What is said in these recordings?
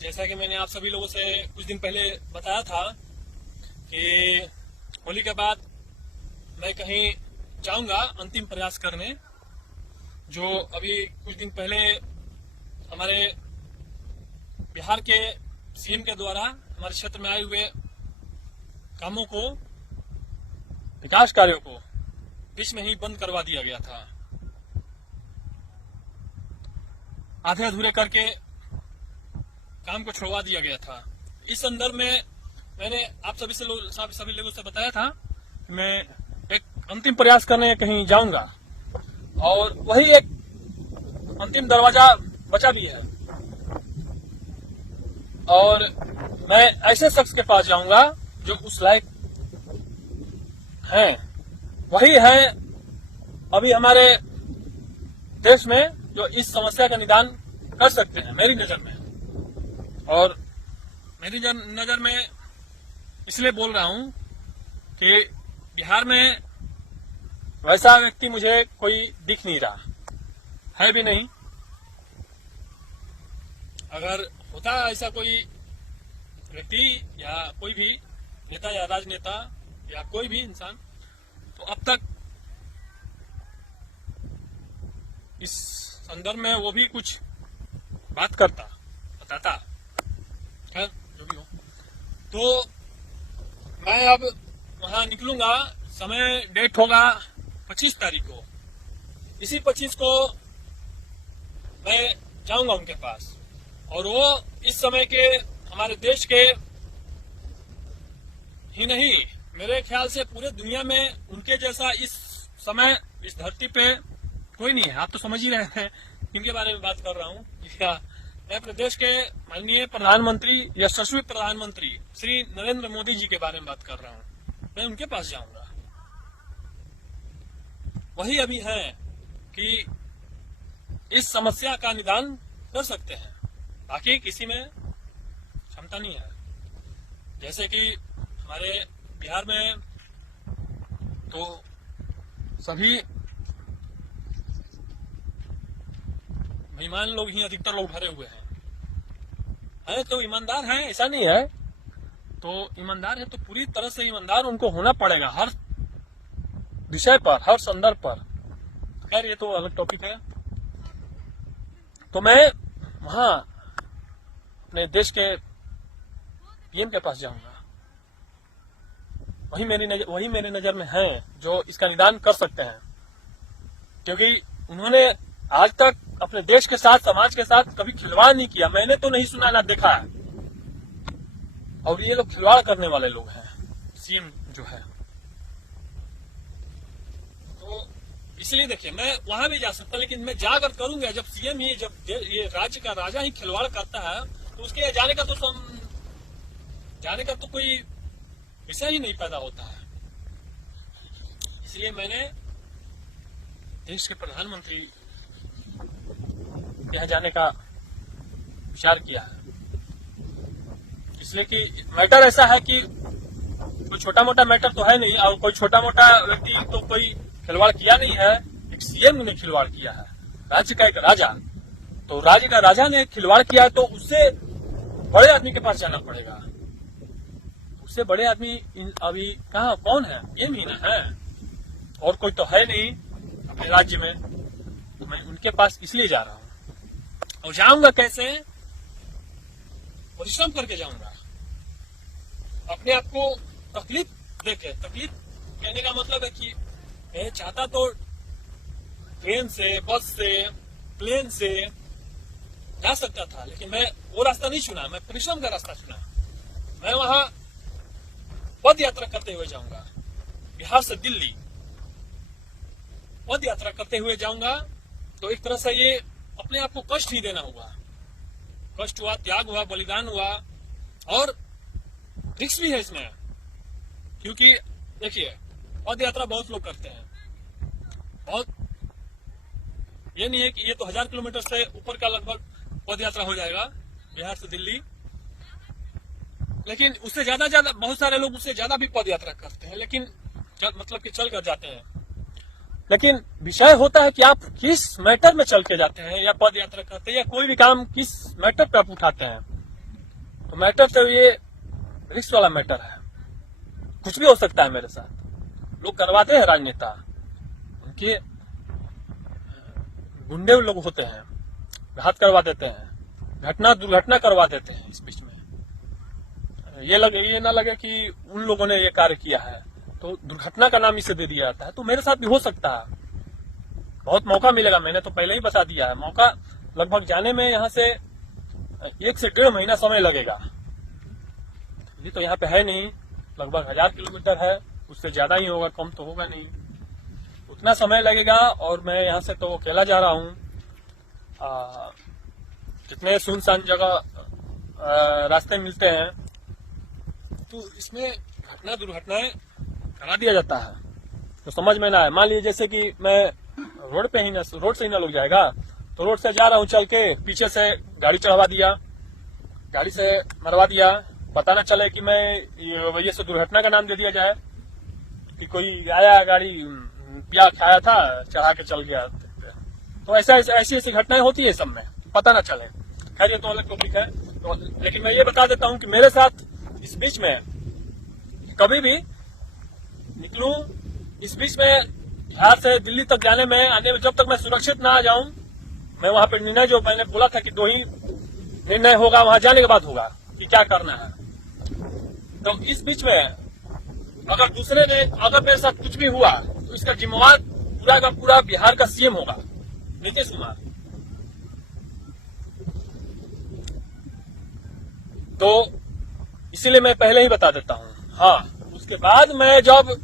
जैसा कि मैंने आप सभी लोगों से कुछ दिन पहले बताया था कि होली के बाद मैं कहीं जाऊंगा अंतिम प्रयास करने। जो अभी कुछ दिन पहले हमारे बिहार के सीएम के द्वारा हमारे क्षेत्र में आए हुए कामों को, विकास कार्यों को बीच में ही बंद करवा दिया गया था, आधे अधूरे करके काम को छुड़वा दिया गया था। इस संदर्भ में मैंने आप सभी लोगों से बताया था कि मैं एक अंतिम प्रयास करने कहीं जाऊंगा और वही एक अंतिम दरवाजा बचा भी है। और मैं ऐसे शख्स के पास जाऊंगा जो उस लायक हैं। वही है अभी हमारे देश में जो इस समस्या का निदान कर सकते हैं मेरी नजर में। और मेरी नजर में इसलिए बोल रहा हूं कि बिहार में वैसा व्यक्ति मुझे कोई दिख नहीं रहा है, भी नहीं। अगर होता ऐसा कोई व्यक्ति या कोई भी नेता या राजनेता या कोई भी इंसान, तो अब तक इस संदर्भ में वो भी कुछ बात करता, बताता। खैर जो भी हो, तो मैं अब वहां निकलूंगा। समय डेट होगा 25 तारीख को। इसी 25 को मैं जाऊंगा उनके पास और वो इस समय के हमारे देश के ही नहीं, मेरे ख्याल से पूरे दुनिया में उनके जैसा इस समय इस धरती पे कोई नहीं है। आप तो समझ ही रहे हैं किनके बारे में बात कर रहा हूँ। मैं अपने देश के माननीय प्रधानमंत्री, यशस्वी प्रधानमंत्री श्री नरेंद्र मोदी जी के बारे में बात कर रहा हूँ। मैं उनके पास जाऊंगा। वही अभी है कि इस समस्या का निदान कर सकते हैं, बाकी किसी में क्षमता नहीं है। जैसे कि हमारे बिहार में तो सभी बेईमान लोग ही अधिकतर लोग भरे हुए हैं तो ईमानदार हैं ऐसा नहीं है। तो ईमानदार है तो पूरी तरह से ईमानदार उनको होना पड़ेगा हर विषय पर, हर संदर्भ पर। खैर ये तो अलग टॉपिक है। तो मैं वहां अपने देश के पीएम के पास जाऊंगा। वही मेरी नजर में है जो इसका निदान कर सकते हैं, क्योंकि उन्होंने आज तक अपने देश के साथ, समाज के साथ कभी खिलवाड़ नहीं किया। मैंने तो नहीं सुना ना देखा है। और ये लोग खिलवाड़ करने वाले लोग हैं, सीएम जो है। तो इसलिए देखिए, मैं वहां भी जा सकता, लेकिन मैं जाकर करूंगा जब सीएम ही, जब ये राज्य का राजा ही खिलवाड़ करता है तो उसके जाने का तो कोई विषय ही नहीं पैदा होता है। इसलिए मैंने देश के प्रधानमंत्री के यहाँ जाने का विचार किया है। इसलिए कि मैटर ऐसा है कि कोई छोटा मोटा मैटर तो है नहीं, और कोई छोटा मोटा व्यक्ति तो कोई खिलवाड़ किया नहीं है। एक सीएम ने खिलवाड़ किया है, राज्य का एक राजा। तो राज्य का राजा ने खिलवाड़ किया है तो उससे बड़े आदमी के पास जाना पड़ेगा। उससे बड़े आदमी अभी कहाँ, कौन है? सीएम ही ना है, और कोई तो है नहीं अपने राज्य में। तो मैं उनके पास इसलिए जा रहा हूँ। और जाऊंगा कैसे? परिश्रम करके जाऊंगा। अपने आप को तकलीफ देके, तकलीफ कहने का मतलब है कि मैं चाहता तो ट्रेन से, बस से, प्लेन से जा सकता था, लेकिन मैं वो रास्ता नहीं चुना। मैं परिश्रम का रास्ता चुना। मैं वहां पद यात्रा करते हुए जाऊंगा। बिहार से दिल्ली पद यात्रा करते हुए जाऊंगा। तो एक तरह से ये अपने आप को कष्ट ही देना हुआ। कष्ट हुआ, त्याग हुआ, बलिदान हुआ, और रिस्क भी है इसमें। क्योंकि देखिए, पद यात्रा बहुत लोग करते हैं, बहुत, ये नहीं है कि ये तो 1000 किलोमीटर से ऊपर का लगभग पद यात्रा हो जाएगा बिहार से दिल्ली। लेकिन उससे ज्यादा बहुत सारे लोग उससे ज्यादा भी पद यात्रा करते हैं, लेकिन मतलब कि चल कर जाते हैं। लेकिन विषय होता है कि आप किस मैटर में चल के जाते हैं या पद यात्रा करते हैं, या कोई भी काम किस मैटर पे आप उठाते हैं। तो मैटर तो ये रिस्क वाला मैटर है, कुछ भी हो सकता है मेरे साथ। लोग करवाते हैं, राजनेता उनके गुंडे लोग होते हैं, घात करवा देते हैं, दुर्घटना करवा देते हैं। इस बीच में ये ना लगे कि उन लोगों ने ये कार्य किया है तो दुर्घटना का नाम इसे दे दिया जाता है। तो मेरे साथ भी हो सकता है, बहुत मौका मिलेगा। मैंने तो पहले ही बता दिया है, मौका लगभग जाने में यहाँ से 1 से 1.5 महीना समय लगेगा। ये तो यहाँ पे है नहीं, लगभग 1000 किलोमीटर है, उससे ज्यादा ही होगा, कम तो होगा नहीं, उतना समय लगेगा। और मैं यहाँ से तो अकेला जा रहा हूँ, कितने सुनसान जगह रास्ते मिलते हैं, तो इसमें दुर्घटनाएं करा दिया जाता है तो समझ में ना आए। मान लीजिए जैसे कि मैं रोड से ही ना लग जाएगा, तो रोड से जा रहा हूँ चल के, पीछे से गाड़ी चढ़वा दिया, गाड़ी से मरवा दिया, पता ना चले कि मैं ये वजह से दुर्घटना का नाम दे दिया जाए कि कोई आया, गाड़ी पिया खाया था, चढ़ा के चल गया। तो ऐसी घटनाएं होती है सब में, पता ना चले। खैर ये तो अलग टॉपिक है। तो लेकिन मैं ये बता देता हूँ कि मेरे साथ इस बीच में कभी भी निकलूं, इस बीच में बिहार से दिल्ली तक आने में जब तक मैं सुरक्षित ना आ जाऊं, मैं वहां पे निर्णय जो मैंने बोला था कि 2 ही निर्णय होगा वहां जाने के बाद होगा कि क्या करना है। तो इस बीच में अगर मेरे साथ कुछ भी हुआ तो इसका जिम्मेवार पूरा का पूरा बिहार का सीएम होगा, नीतीश कुमार। तो इसीलिए मैं पहले ही बता देता हूँ। हाँ, उसके बाद मैं जब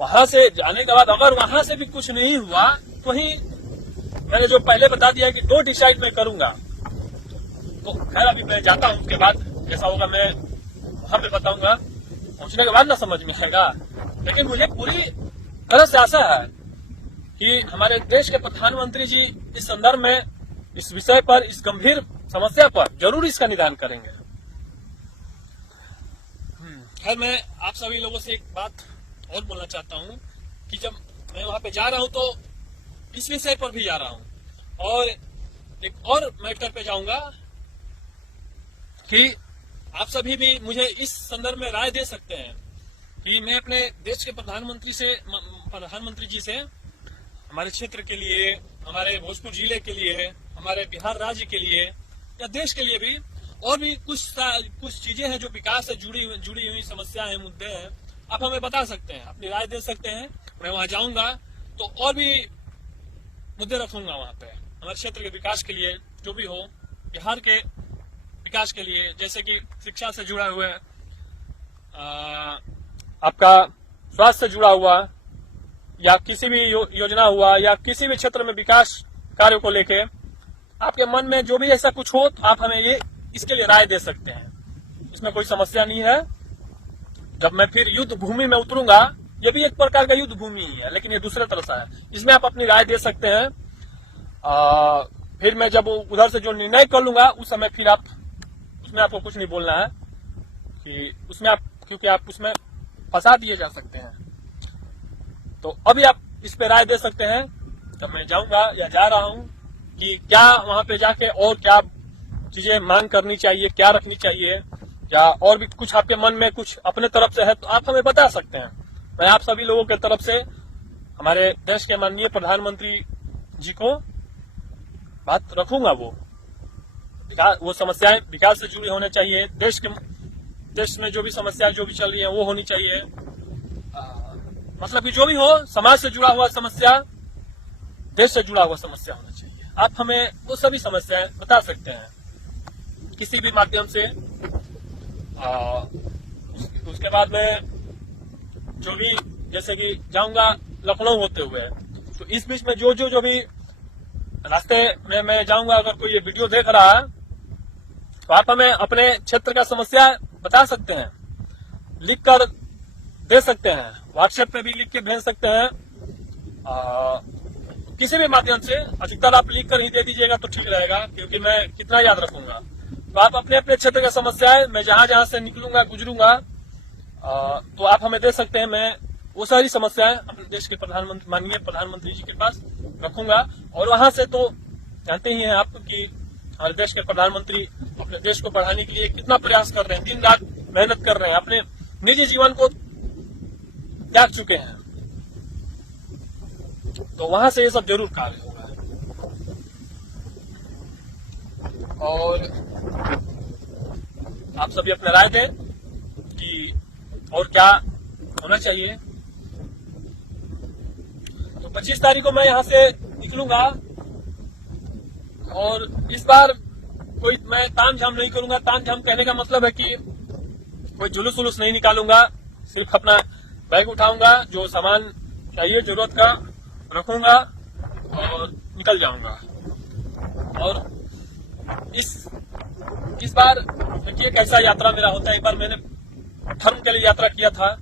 वहां से जाने के बाद अगर वहां से भी कुछ नहीं हुआ तो ही मैंने जो पहले बता दिया है कि 2 डिसाइड मैं करूंगा। तो खैर अभी मैं जाता हूँ, उसके बाद जैसा होगा मैं वहां पे बताऊंगा, पहुंचने के बाद ना समझ में आएगा। लेकिन मुझे पूरी तरह से आशा है कि हमारे देश के प्रधानमंत्री जी इस संदर्भ में, इस विषय पर, इस गंभीर समस्या पर जरूर इसका निदान करेंगे। खैर मैं आप सभी लोगों से एक बात और बोलना चाहता हूँ कि जब मैं वहां पे जा रहा हूँ तो इस विषय पर भी जा रहा हूँ और एक और मैटर पे जाऊंगा कि आप सभी भी मुझे इस संदर्भ में राय दे सकते हैं कि मैं अपने देश के प्रधानमंत्री जी से हमारे क्षेत्र के लिए, हमारे भोजपुर जिले के लिए, हमारे बिहार राज्य के लिए या देश के लिए भी और भी कुछ चीजें हैं जो विकास से जुड़ी हुई समस्या है, मुद्दे हैं, आप हमें बता सकते हैं, अपनी राय दे सकते हैं। मैं वहां जाऊंगा तो और भी मुद्दे रखूंगा वहां पे, हमारे क्षेत्र के विकास के लिए, जो भी हो, बिहार के विकास के लिए, जैसे कि शिक्षा से जुड़ा हुआ, आपका स्वास्थ्य से जुड़ा हुआ, या किसी भी योजना हुआ, या किसी भी क्षेत्र में विकास कार्यों को लेके आपके मन में जो भी ऐसा कुछ हो तो आप हमें इसके लिए राय दे सकते हैं। इसमें कोई समस्या नहीं है। जब मैं फिर युद्ध भूमि में उतरूंगा, ये भी एक प्रकार का युद्ध भूमि ही है, लेकिन ये दूसरे तरह से है, इसमें आप अपनी राय दे सकते हैं। फिर मैं जब उधर से जो निर्णय कर लूंगा उस समय फिर उसमें आपको कुछ नहीं बोलना है कि उसमें क्योंकि आप उसमें फंसा दिए जा सकते हैं। तो अभी आप इस पे राय दे सकते हैं जब मैं जाऊंगा या जा रहा हूं कि क्या वहां पे जाके और क्या चीजें मांग करनी चाहिए, क्या रखनी चाहिए, या और भी कुछ आपके मन में कुछ अपने तरफ से है तो आप हमें बता सकते हैं। मैं आप सभी लोगों के तरफ से हमारे देश के माननीय प्रधानमंत्री जी को बात रखूंगा। वो समस्याएं विकास से जुड़ी होनी चाहिए, देश में जो भी समस्याएं जो भी चल रही है वो होनी चाहिए, मतलब कि जो भी हो, समाज से जुड़ा हुआ समस्या, देश से जुड़ा हुआ समस्या होना चाहिए। आप हमें वो सभी समस्याएं बता सकते हैं किसी भी माध्यम से। उसके बाद में जो भी, जैसे कि जाऊंगा लखनऊ होते हुए, तो इस बीच में जो भी रास्ते में मैं जाऊंगा, अगर कोई ये वीडियो देख रहा है तो आप हमें अपने क्षेत्र का समस्या बता सकते हैं, लिख कर दे सकते हैं, व्हाट्सएप पे भी लिख के भेज सकते हैं, किसी भी माध्यम से। अधिकतर आप लिख कर ही दे दीजिएगा तो ठीक रहेगा, क्योंकि मैं कितना याद रखूंगा। तो आप अपने अपने क्षेत्र का समस्याएं, मैं जहां से निकलूंगा, गुजरूंगा, तो आप हमें दे सकते हैं। मैं वो सारी समस्याएं अपने देश के माननीय प्रधानमंत्री जी के पास रखूंगा। और वहां से तो जानते ही हैं आप कि हमारे देश के प्रधानमंत्री अपने देश को बढ़ाने के लिए कितना प्रयास कर रहे हैं, दिन रात मेहनत कर रहे हैं, अपने निजी जीवन को त्याग चुके हैं, तो वहां से ये सब जरूर कार्य होगा। और आप सभी अपने राय दें कि और क्या होना चाहिए। तो 25 तारीख को मैं यहां से निकलूंगा और इस बार कोई मैं तामझाम नहीं करूंगा। तामझाम कहने का मतलब है कि कोई जुलूस उलूस नहीं निकालूंगा, सिर्फ अपना बैग उठाऊंगा, जो सामान चाहिए जरूरत का रखूंगा और निकल जाऊंगा। और इस बार देखिए कैसा यात्रा मेरा होता है। एक बार मैंने धर्म के लिए यात्रा किया था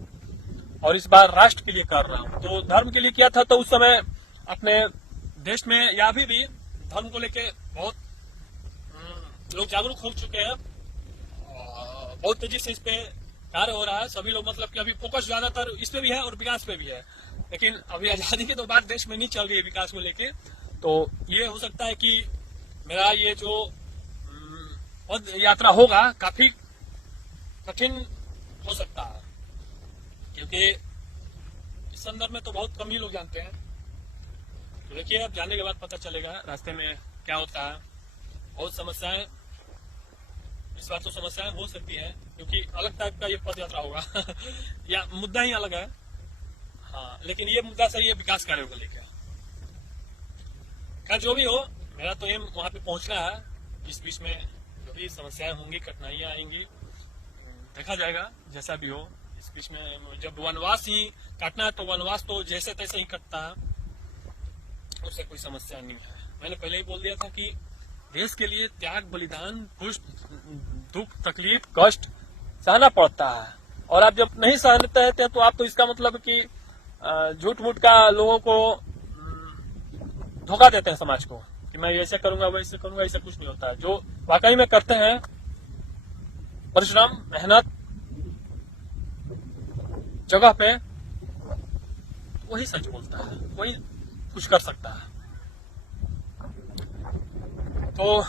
और इस बार राष्ट्र के लिए कर रहा हूं। तो धर्म के लिए किया था तो उस समय अपने देश में या अभी भी धर्म को लेके बहुत लोग जागरूक हो चुके हैं, बहुत तेजी से इस पे कार्य हो रहा है। सभी लोग मतलब कि अभी फोकस ज्यादातर इस पे भी है और विकास पे भी है, लेकिन अभी आजादी के तो बाद देश में नहीं चल रही है विकास को लेके। तो ये हो सकता है कि मेरा ये जो पद यात्रा होगा काफी कठिन हो सकता है, क्योंकि इस संदर्भ में तो बहुत कम ही लोग जानते हैं। तो देखिए अब जाने के बाद पता चलेगा रास्ते में क्या होता है। बहुत समस्याएं, इस बार तो समस्याएं हो सकती है क्योंकि अलग टाइप का ये पद यात्रा होगा या मुद्दा ही अलग है। हाँ, लेकिन ये मुद्दा सही है विकास कार्यों को लेकर। खैर जो भी हो, मेरा तो एम वहां पे पहुंचना है। इस बीच में जो भी समस्याएं होंगी, कठिनाइयां आएंगी, देखा जाएगा जैसा भी हो। इस बीच में जब वनवास ही काटना है तो वनवास तो जैसे तैसे ही कटता है, उससे कोई समस्या नहीं है। मैंने पहले ही बोल दिया था कि देश के लिए त्याग, बलिदान, दुख, तकलीफ, कष्ट सहना पड़ता है। और आप जब नहीं सहते हैं तो आप तो इसका मतलब कि झूठ मूठ का लोगों को धोखा देते हैं समाज को कि मैं ऐसे करूंगा वैसे करूंगा। ऐसा कुछ नहीं होता है। जो वाकई में करते हैं परिश्रम, मेहनत जगह पे, वही सच बोलता है, वही कुछ कर सकता है। तो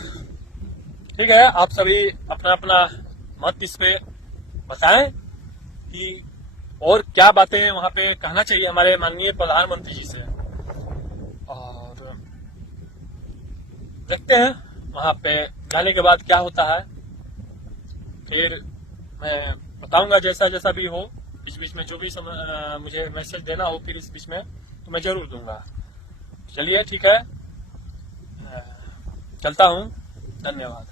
ठीक है, आप सभी अपना अपना मत इस पे बताएं कि और क्या बातें वहां पे कहना चाहिए हमारे माननीय प्रधानमंत्री जी से। और देखते हैं वहां पे जाने के बाद क्या होता है, फिर मैं बताऊंगा जैसा जैसा भी हो। बीच बीच में जो भी मुझे मैसेज देना हो फिर इस बीच में तो मैं जरूर दूंगा। चलिए ठीक है, चलता हूं। धन्यवाद।